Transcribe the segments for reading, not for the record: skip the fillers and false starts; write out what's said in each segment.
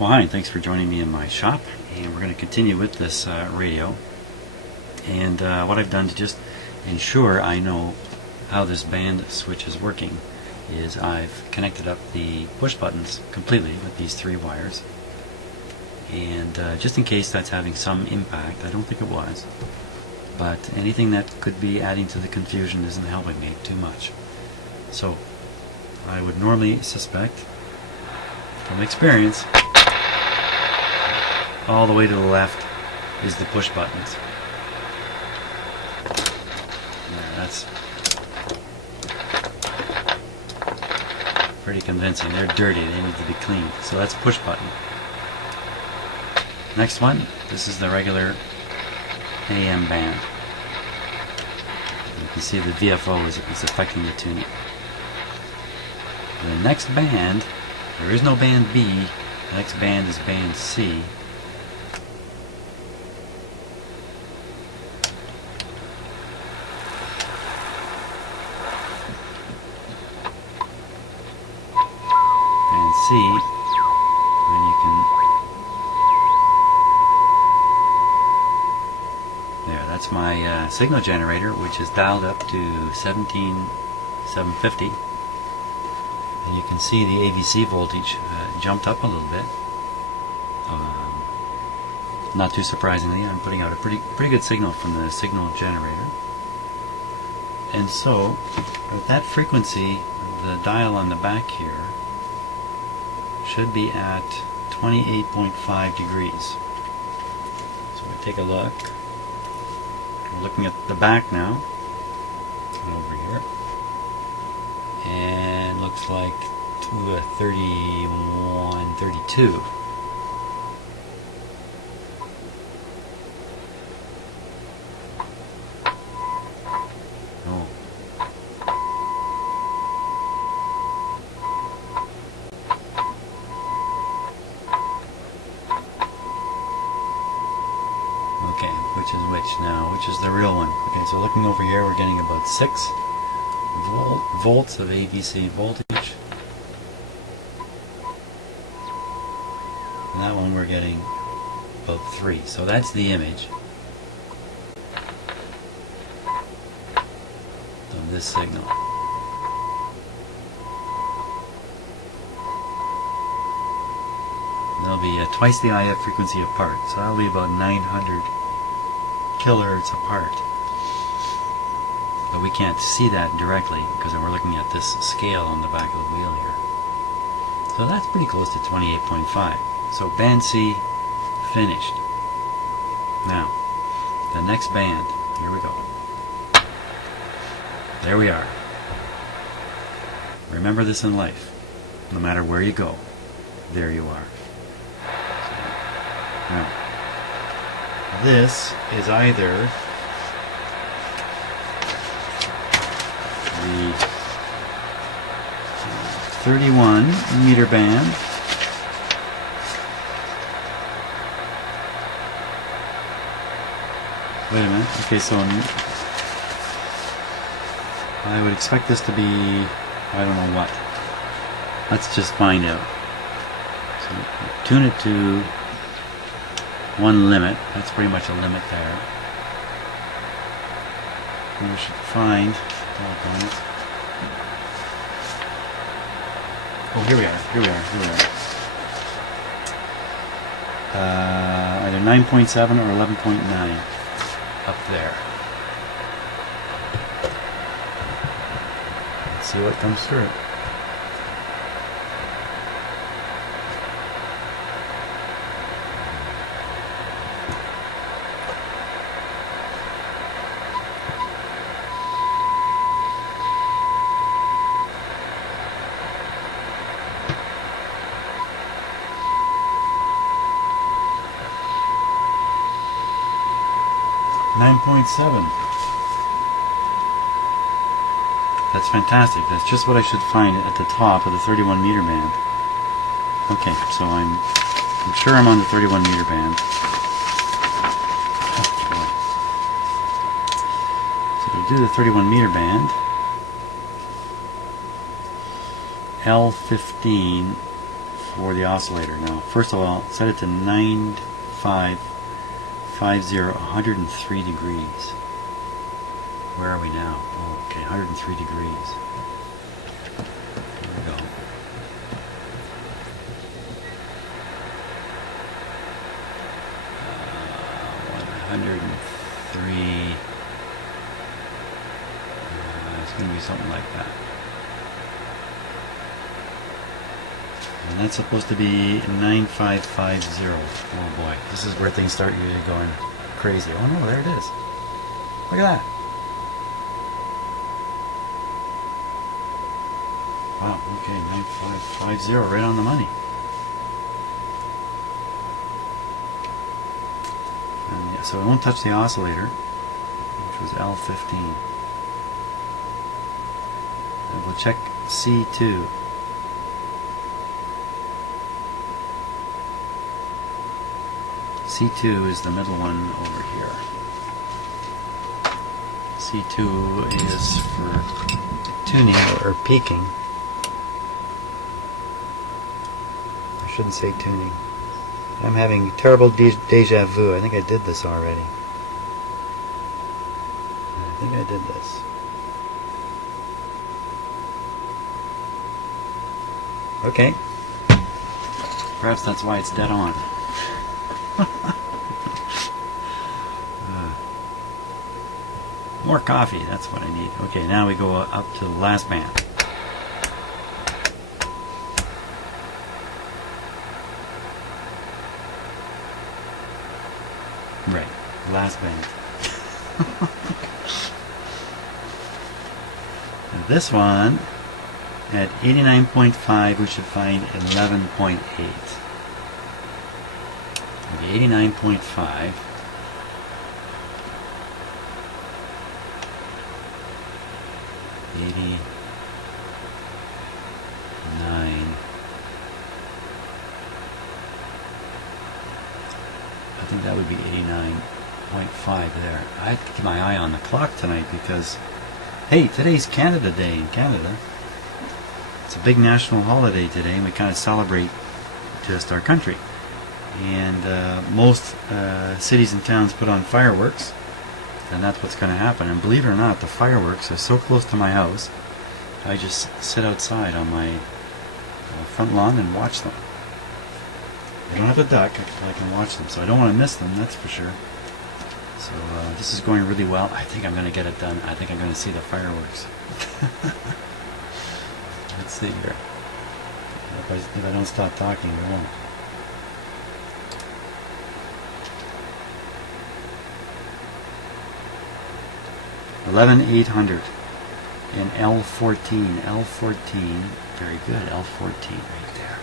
Well, hi, thanks for joining me in my shop, and we're going to continue with this radio. And what I've done to just ensure I know how this band switch is working is I've connected up the push buttons completely with these 3 wires. And just in case that's having some impact, I don't think it was, but anything that could be adding to the confusion isn't helping me too much. So I would normally suspect, from experience, all the way to the left is the push buttons. Yeah, that's pretty convincing. They're dirty, they need to be cleaned. So that's push button. Next one, this is the regular AM band. You can see the VFO is affecting the tuning. The next band, there is no band B, the next band is band C. Band C, and you can, there, that's my signal generator, which is dialed up to 17,750. And you can see the AVC voltage jumped up a little bit. Not too surprisingly, I'm putting out a pretty good signal from the signal generator. And so, with that frequency, the dial on the back here should be at 28.5 degrees. So we take a look. We're looking at the back now. Over here. And looks like 31, 32. Oh. Okay, which is which now? Which is the real one? Okay, so looking over here, we're getting about 6 volts of AVC voltage. And that one we're getting about 3. So that's the image of this signal. They'll be twice the IF frequency apart. So that'll be about 900 kilohertz apart. But we can't see that directly because we're looking at this scale on the back of the wheel here. So that's pretty close to 28.5. So band C finished. Now, the next band, here we go. There we are. Remember this in life. No matter where you go, there you are. So, now, this is either the 31 meter band wait a minute, okay, so I would expect this to be, I don't know what. Let's just find out. So tune it to 1 limit, that's pretty much a limit there. And we should find, oh, here we are. Either 9.7 or 11.9 up there. Let's see what comes through. .7. That's fantastic. That's just what I should find at the top of the 31 meter band. Okay, so I'm sure I'm on the 31 meter band. Oh, boy. So to do the 31 meter band, L15 for the oscillator. Now, first of all, set it to 9550, 103 degrees. Where are we now? Oh, okay, 103 degrees. There we go. 103. It's going to be something like that. And that's supposed to be 9550. Oh boy, this is where things start usually going crazy. Oh no, there it is. Look at that. Wow, okay, 9550, right on the money. And yeah, so I won't touch the oscillator, which was L15. And we'll check C2. C2 is the middle one over here. C2 is for tuning or peaking. I shouldn't say tuning. I'm having terrible deja vu. I think I did this already. I think I did this. Okay. Perhaps that's why it's dead on. More coffee, that's what I need. Okay, now we go up to the last band. Right, last band. And this one, at 89.5, we should find 11.8. 89.5. 89. I think that would be 89.5 there. I have to keep my eye on the clock tonight because, hey, today's Canada Day in Canada. It's a big national holiday today, and we kind of celebrate just our country. And most cities and towns put on fireworks, and that's what's going to happen. And believe it or not, the fireworks are so close to my house, I just sit outside on my front lawn and watch them. I don't have to duck, I can watch them, so I don't want to miss them, that's for sure. So this is going really well. I think I'm going to get it done. I think I'm going to see the fireworks. Let's see here. If I don't stop talking, I won't. $11,800 and L14. L14, very good. L14 right there.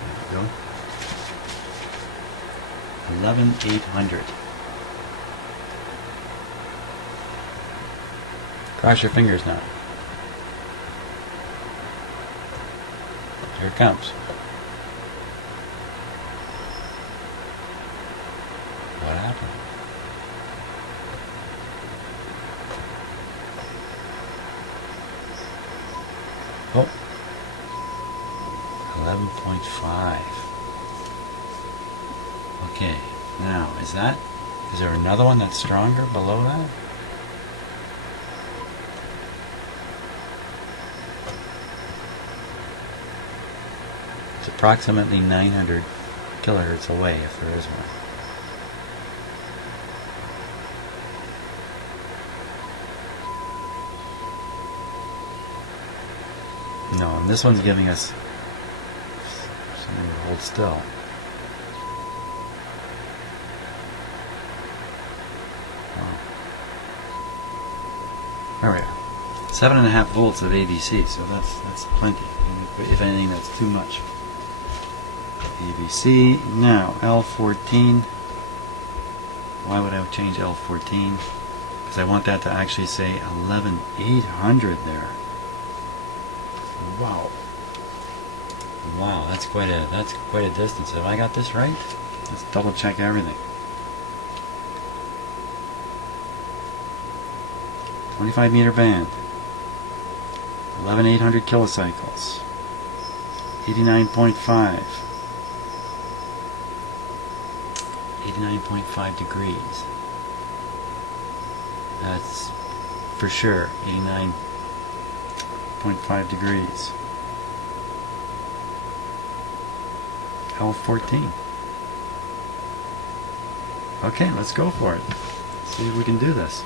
There we go. 11,800. Cross your fingers now. Here it comes. What happened? Oh. 11.5. Okay, now is there another one that's stronger below that? It's approximately 900 kilohertz away if there is one. No, and this one's giving us something to hold still. All right, 7.5 volts of ABC, so that's plenty. If anything, that's too much. ABC. Now L14. Why would I change L14? Because I want that to actually say 11,800 there. Wow. Wow, that's quite a distance. Have I got this right? Let's double check everything. 25 meter band, 11,800 kilocycles, 89.5, 89.5 degrees. That's for sure 89.5 degrees. L14. Okay, let's go for it. See if we can do this.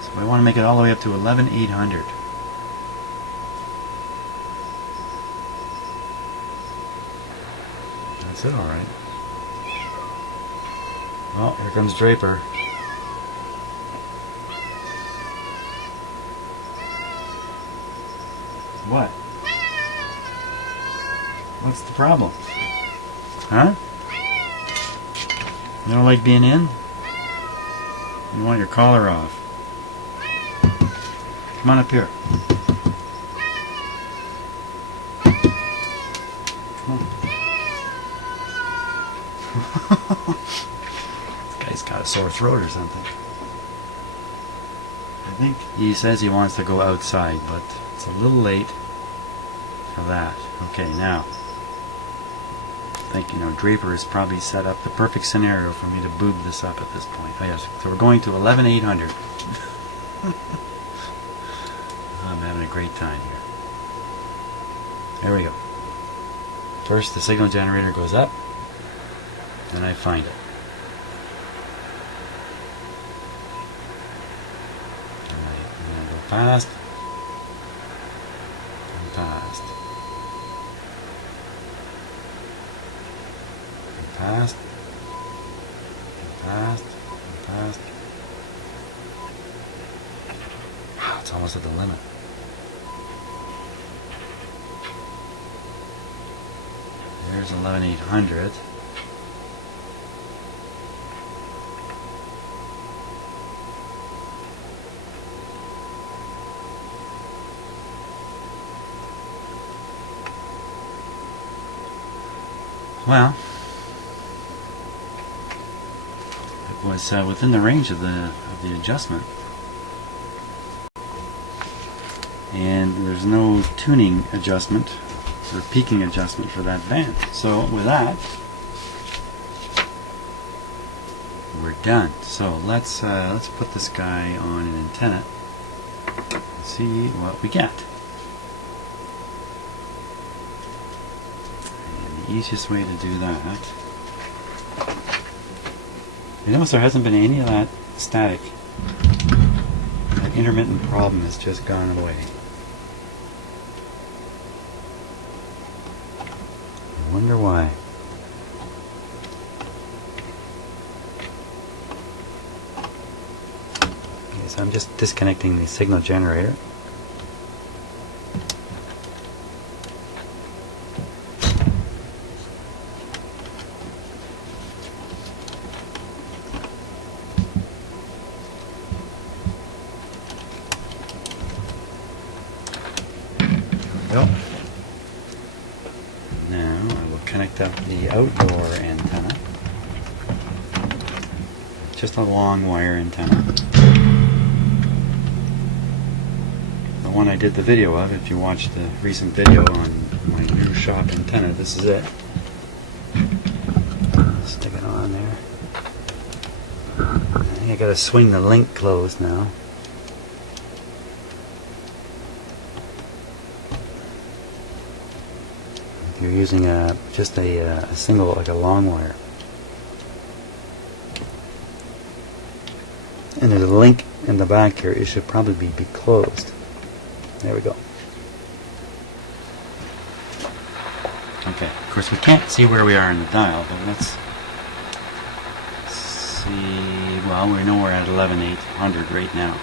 So I want to make it all the way up to 11,800. That's it, alright. Well, here comes Draper. What? What's the problem? Huh? You don't like being in? You want your collar off. Come on up here. Come on. This guy's got a sore throat or something. I think he says he wants to go outside, but it's a little late for that. Okay, now I think, Draper has probably set up the perfect scenario for me to boob this up at this point. Oh yes, so we're going to 11,800. I'm having a great time here. There we go. First the signal generator goes up, and I find it. Alright, I'm going to go fast and fast. Fast, and fast, and fast. Wow, it's almost at the limit. There's 11,800. Well, was within the range of the adjustment, and there's no tuning adjustment or peaking adjustment for that band. So with that, we're done. So let's put this guy on an antenna and see what we get. And the easiest way to do that. You notice there hasn't been any of that static. That intermittent problem has just gone away. I wonder why. Okay, so I'm just disconnecting the signal generator. Well, now I will connect up the outdoor antenna. Just a long wire antenna. The one I did the video of, if you watched the recent video on my new shop antenna, this is it. Stick it on there. I think I gotta swing the link closed now. You're using just a single, like a long wire. And there's a link in the back here. It should probably be closed. There we go. Okay, of course we can't see where we are in the dial, but let's see. Well, we know we're at 11,800 right now.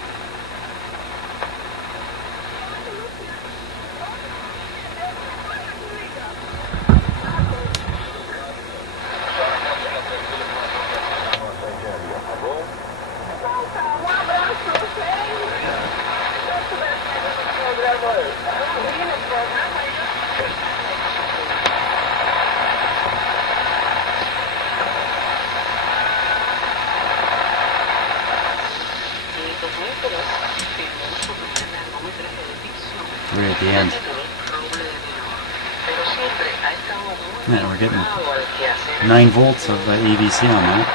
We're at the end. Yeah, we're getting 9 volts of AVC on that.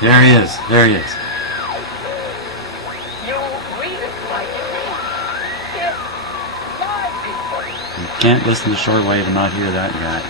There he is. There he is. You can't listen to shortwave and not hear that guy.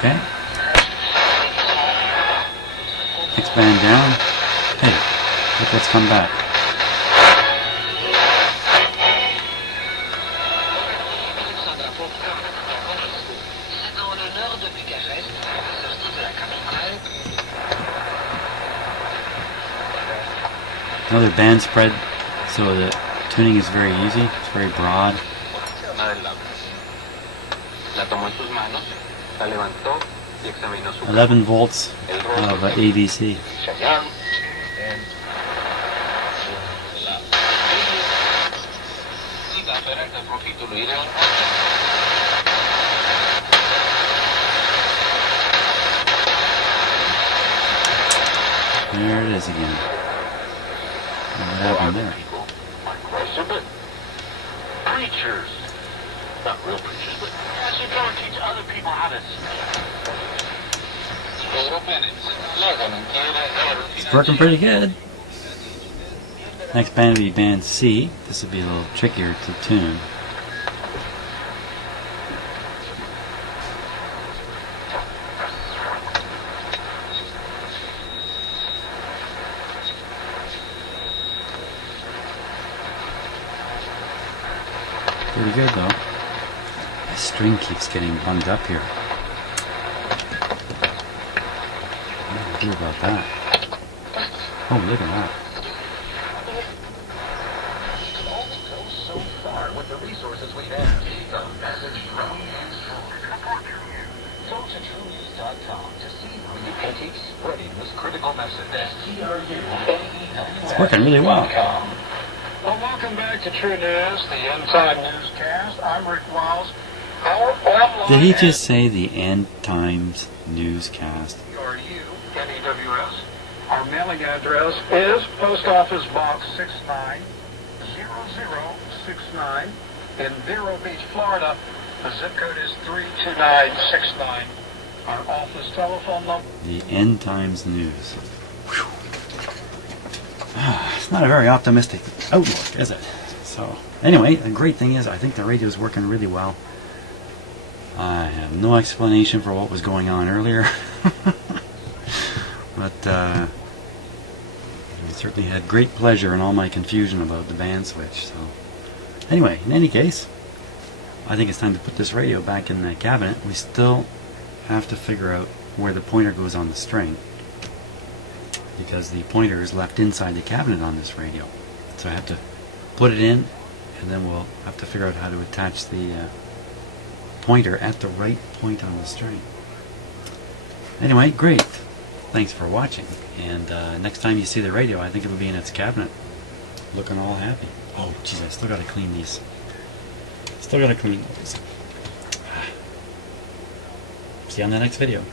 Okay. Next band down. Hey, look what's come back. Another band spread, so the tuning is very easy. It's very broad. 11 volts of AVC. There it is again. What happened there? Preachers. Not real preachers, but as you go and teach other people how to It's working pretty good. Next band will be band C. This will be a little trickier to tune. Pretty good though. The string keeps getting bunged up here. What do I do about that? Oh, look at that. It's working really well. Well, welcome back to True News, the End Time Newscast. I'm Rick Wiles. Did he just say the End Times Newscast? NEWS. Our mailing address is Post Office Box 690069 in Vero Beach, Florida. The zip code is 32969. Our office telephone number. The End Times News. It's not a very optimistic outlook, is it? So, anyway, the great thing is I think the radio is working really well. I have no explanation for what was going on earlier. But I certainly had great pleasure in all my confusion about the band switch. So, anyway, in any case, I think it's time to put this radio back in the cabinet. We still have to figure out where the pointer goes on the string, because the pointer is left inside the cabinet on this radio. So I have to put it in, and then we'll have to figure out how to attach the pointer at the right point on the string. Anyway, great. Thanks for watching. And next time you see the radio, I think it'll be in its cabinet, looking all happy. Oh, geez, I still got to clean these. Still got to clean those. See you on the next video.